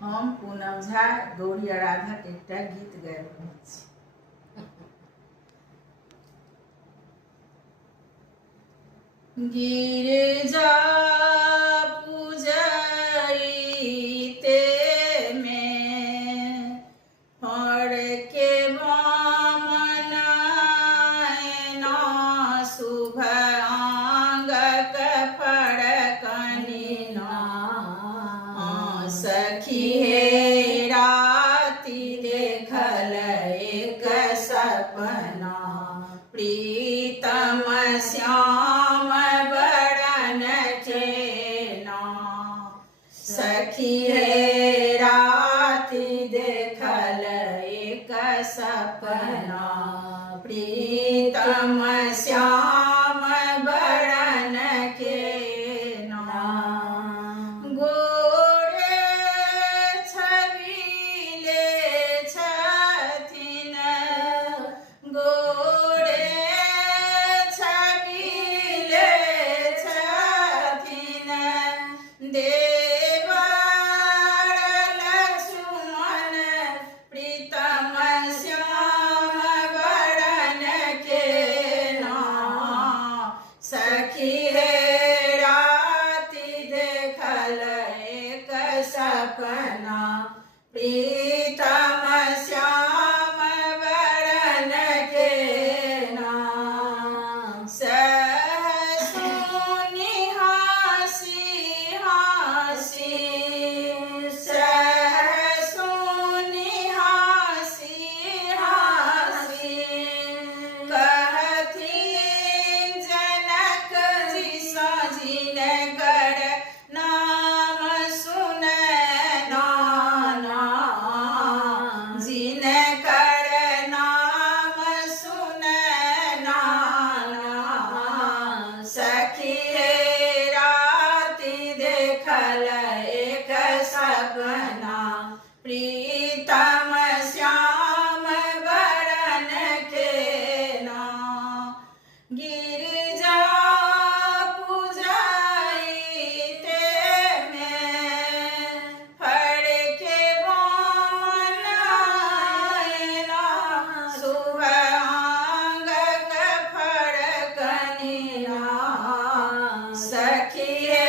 हम पूनम झा गौरी आराधा के एकटा गीत गाबि रहल छी। गिरिजा पूजैते में फड़ के बामनैना शुभ आंगक फड़कनिना सखी हे राति देखल एक सपना प्रीतम श्याम बरन चेना। सखी हे राति देखल एक सपना प्रीतम श्याम बरन केना। गोरे छबिले छथिन गोरे छबिले छथिन देवर लक्ष्मण प्रीतम श्याम बरन केना। सखी हे राति देखल एक सपना प्रीतम श्याम बरन केना। सहसुनि हासी हासी सहसुनि हासी हासी कहथिन जनक जी साजिन कर नाम सुनै नाना जिनकर नाम सुनै नाना। सखी हे राति देखल एक सपना प्रीतम श्याम बरन केना। गिरिजा पूजैते में फड़ के बामनैना शुभ आंगक फड़कनिना। सखी हे